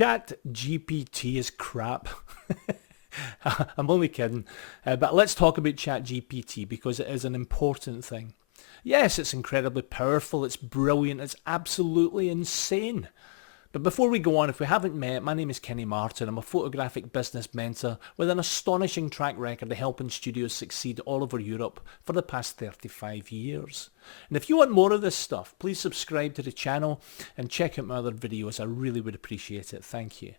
ChatGPT is crap. I'm only kidding. But let's talk about ChatGPT because it is an important thing. Yes, it's incredibly powerful, it's brilliant, it's absolutely insane. But before we go on, if we haven't met, my name is Kenny Martin. I'm a photographic business mentor with an astonishing track record of helping studios succeed all over Europe for the past 35 years. And if you want more of this stuff, please subscribe to the channel and check out my other videos. I really would appreciate it. Thank you.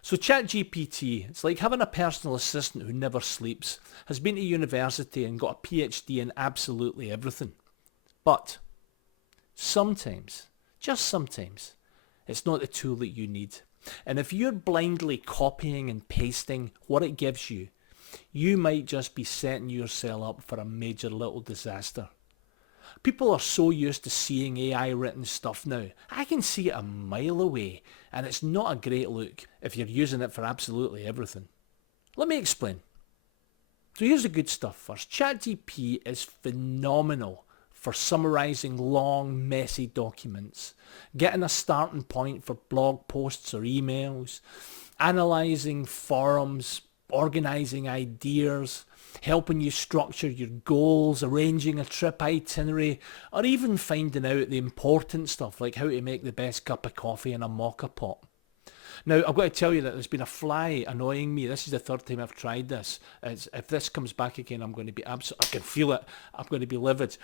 So ChatGPT, it's like having a personal assistant who never sleeps, has been to university and got a PhD in absolutely everything. But sometimes, just sometimes, it's not the tool that you need. And if you're blindly copying and pasting what it gives you, you might just be setting yourself up for a major little disaster. People are so used to seeing AI written stuff now. I can see it a mile away, and it's not a great look if you're using it for absolutely everything. Let me explain. So here's the good stuff first. ChatGPT is phenomenal for summarising long, messy documents, getting a starting point for blog posts or emails, analysing forums, organising ideas, helping you structure your goals, arranging a trip itinerary, or even finding out the important stuff like how to make the best cup of coffee in a mocha pot. Now, I've got to tell you that there's been a fly annoying me. This is the third time I've tried this. If this comes back again, I'm going to be I can feel it. I'm going to be livid.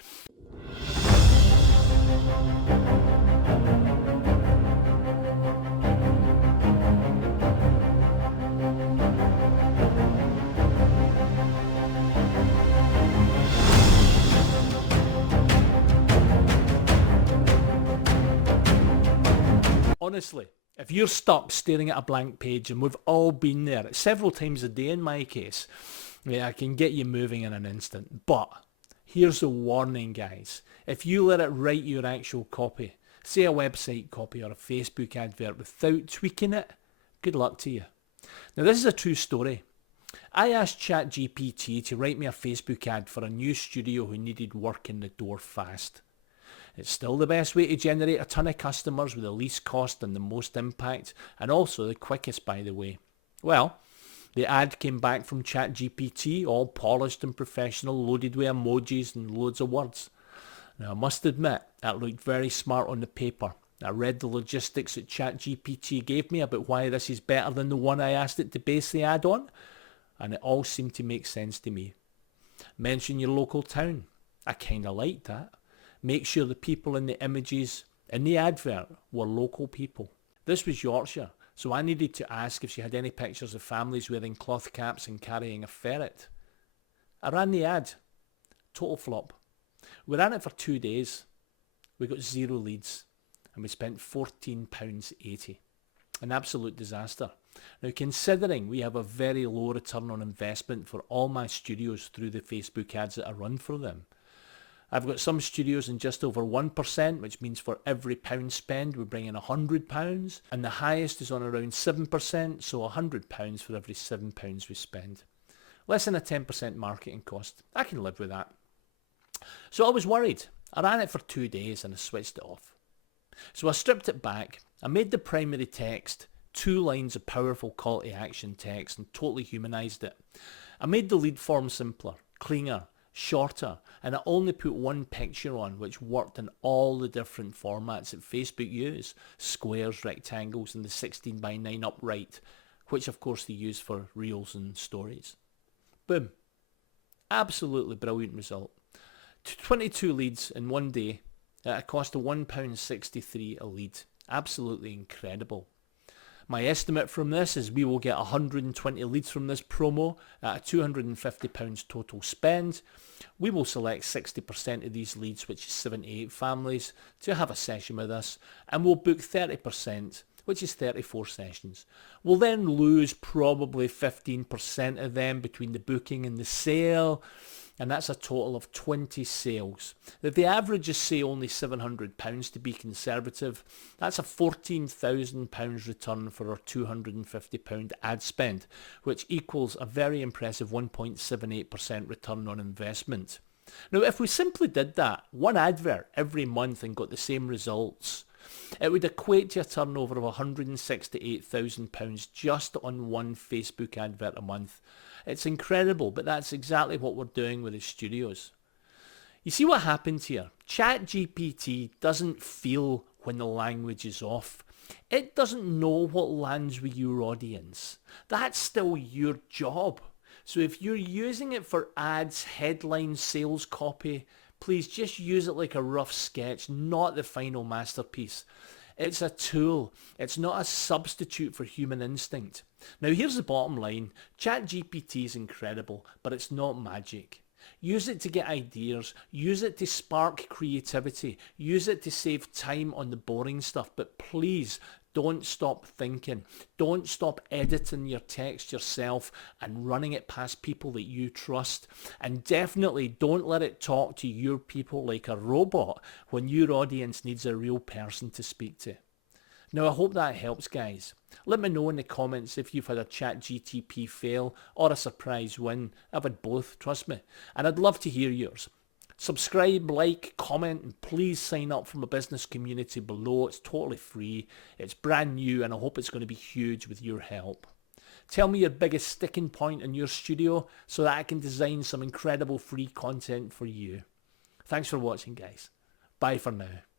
Honestly, if you're stuck staring at a blank page, and we've all been there several times a day in my case, yeah, I can get you moving in an instant. But here's a warning, guys. If you let it write your actual copy, say a website copy or a Facebook advert without tweaking it, good luck to you. Now this is a true story. I asked ChatGPT to write me a Facebook ad for a new studio who needed work in the door fast. It's still the best way to generate a ton of customers with the least cost and the most impact, and also the quickest, by the way. Well, the ad came back from ChatGPT, all polished and professional, loaded with emojis and loads of words. Now, I must admit, it looked very smart on the paper. I read the logistics that ChatGPT gave me about why this is better than the one I asked it to base the ad on, and it all seemed to make sense to me. Mention your local town. I kinda liked that. Make sure the people in the images in the advert were local people. This was Yorkshire, so I needed to ask if she had any pictures of families wearing cloth caps and carrying a ferret. I ran the ad. Total flop. We ran it for 2 days. We got 0 leads, and we spent £14.80. An absolute disaster. Now, considering we have a very low return on investment for all my studios through the Facebook ads that I run for them, I've got some studios in just over 1%, which means for every pound spent, we bring in £100, and the highest is on around 7%, so £100 for every £7 we spend. Less than a 10% marketing cost. I can live with that. So I was worried. I ran it for 2 days and I switched it off. So I stripped it back. I made the primary text 2 lines of powerful call to action text and totally humanised it. I made the lead form simpler, cleaner, shorter, and I only put one picture on, which worked in all the different formats that Facebook use: squares, rectangles, and the 16:9 upright, which of course they use for reels and stories. Boom. Absolutely brilliant result. 22 leads in 1 day at a cost of £1.63 a lead. Absolutely incredible. My estimate from this is we will get 120 leads from this promo at a £250 total spend. We will select 60% of these leads, which is 78 families, to have a session with us, and we'll book 30%, which is 34 sessions. We'll then lose probably 15% of them between the booking and the sale, and that's a total of 20 sales. If the average is, say, only £700 to be conservative, that's a £14,000 return for our £250 ad spend, which equals a very impressive 1.78% return on investment. Now, if we simply did that, one advert every month and got the same results, It would equate to a turnover of £168,000 just on one Facebook advert a month. It's incredible, but that's exactly what we're doing with the studios. You see what happens here? ChatGPT doesn't feel when the language is off. It doesn't know what lands with your audience. That's still your job. So if you're using it for ads, headlines, sales copy, please just use it like a rough sketch, not the final masterpiece. It's a tool. It's not a substitute for human instinct. Now here's the bottom line. ChatGPT is incredible, but it's not magic. Use it to get ideas. Use it to spark creativity. Use it to save time on the boring stuff. But please don't stop thinking. Don't stop editing your text yourself and running it past people that you trust. And definitely don't let it talk to your people like a robot when your audience needs a real person to speak to. Now I hope that helps, guys. Let me know in the comments if you've had a ChatGPT fail or a surprise win. I've had both, trust me. And I'd love to hear yours. Subscribe, like, comment, and please sign up for my business community below. It's totally free. It's brand new and I hope it's going to be huge with your help. Tell me your biggest sticking point in your studio so that I can design some incredible free content for you. Thanks for watching, guys. Bye for now.